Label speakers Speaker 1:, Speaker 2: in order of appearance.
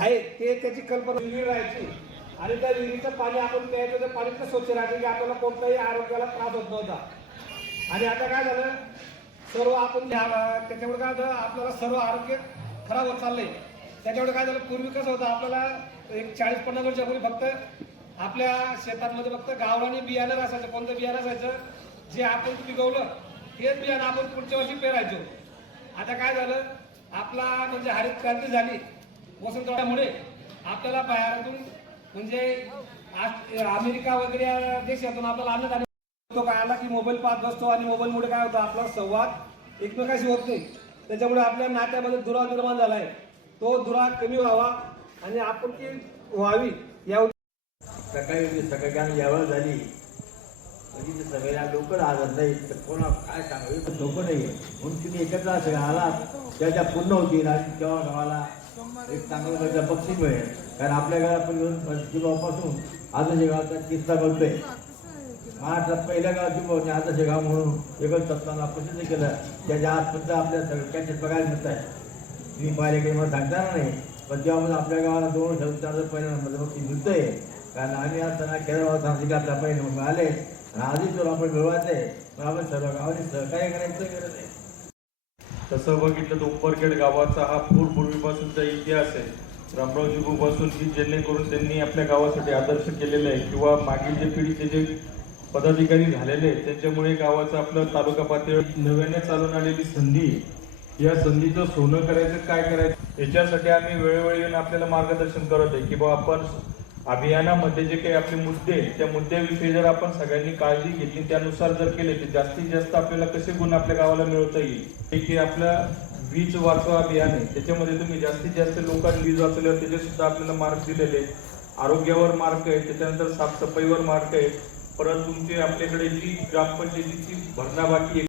Speaker 1: आहे ते त्याची कल्पना विहीर राहायची. आणि त्या विहिरीचं पाणी आपण प्यायचं तर पाणी इतकं स्वच्छ राहायचं की आपल्याला कोणताही आरोग्याला त्रास होत नव्हता. आणि आता काय झालं? सर्व आपण द्यावा त्याच्यामुळे काय झालं आपल्याला सर्व आरोग्य खराब होत चाललंय. त्याच्यामुळे काय झालं? पूर्वी कसं होतं आपल्याला एक चाळीस पन्नास वर्षापूर्वी फक्त आपल्या शेतांमध्ये फक्त गावरानी बियाणं असायचं कोणतं बियाणं असायचं जे आपण पिकवलं तेच बियाणं आपण पुढच्या वर्षी पेरायचो. आता काय झालं? आपला म्हणजे हरित क्रांती झाली. वसंतवाड्यामुळे आपल्याला बाहेरून म्हणजे आज अमेरिका वगैरे या देशातून आपल्याला अन्नधान्य तो काय आला की मोबाईल पाहत बसतो आणि मोबाईलमुळे काय होतं आपला संवाद एकमेकाशी होत नाही. त्याच्यामुळे आपल्या नात्यामध्ये दुरावा निर्माण झाला आहे तो दुरावा कमी व्हावा आणि आपण की व्हावी या
Speaker 2: सकाळी म्हणजे सकाळी ज्ञान झाली. म्हणजे ते सगळ्या लोक राहत नाही तर कोणा काय सांगावे? पण लोक नाही म्हणून तुम्ही एकत्र सगळं आलात त्याच्या पूर्ण होतील आणि तेव्हा गावाला एक चांगलं म्हणजे बक्षीस मिळेल. कारण आपल्या गावात आपण येऊन पंचजीवापासून आजच्या गावाचा किस्सा बनतोय महाराष्ट्रात पहिल्या गावाची पाहुणे आदर्श गाव म्हणून एकच तत्वांना प्रसिद्ध केलं त्याच्या आजपर्यंत आपल्या सगळ्यांचे बघायला मिळत आहे तुम्ही पाहिले काही मला सांगणार नाही पण जेव्हा आपल्या गावाला दोन शब्दाचं पहिल्या नंबर बक्षीस मिळतंय. कारण आम्ही असताना केरळ सांगितलं आपल्या पहिले नंबर आले आणि आधीच आपण मिळवायचं पण आपण सर्व गावाने सहकार्य करायचं गरज आहे.
Speaker 3: तसं बघितलं तर उंबरखेड गावाचा हा पूर्वपूर्वीपासूनचा इतिहास आहे. रामरावपासून की जेणेकरून त्यांनी आपल्या गावासाठी आदर्श केलेला आहे किंवा मागील जे पिढीचे जे पदाधिकारी झालेले आहेत त्यांच्यामुळे गावाचा आपलं तालुका पातळीवर नव्याने चालून आलेली संधी या संधीचं सोनं करायचं काय करायचं याच्यासाठी आम्ही वेळोवेळी येऊन आपल्याला मार्गदर्शन करत आहे की बाबा आपण अभियानामध्ये जे काही आपले मुद्दे आहेत, त्या मुद्द्याविषयी जर आपण सगळ्यांनी काळजी घेतली त्यानुसार जर केले तर जास्तीत जास्त आपल्याला कसे गुण आपल्या गावाला मिळवता येईल हे की आपलं वीज वाचवा अभियान आहे त्याच्यामध्ये तुम्ही जास्तीत जास्त लोकांनी वीज वाचवल्यावर त्याचे सुद्धा आपल्याला मार्क दिलेले आहेत. आरोग्यावर मार्क आहे त्याच्यानंतर साफसफाईवर मार्क आहे परत तुमची आपल्याकडे जी ग्रामपंचायतीची भरणाबाकी आहे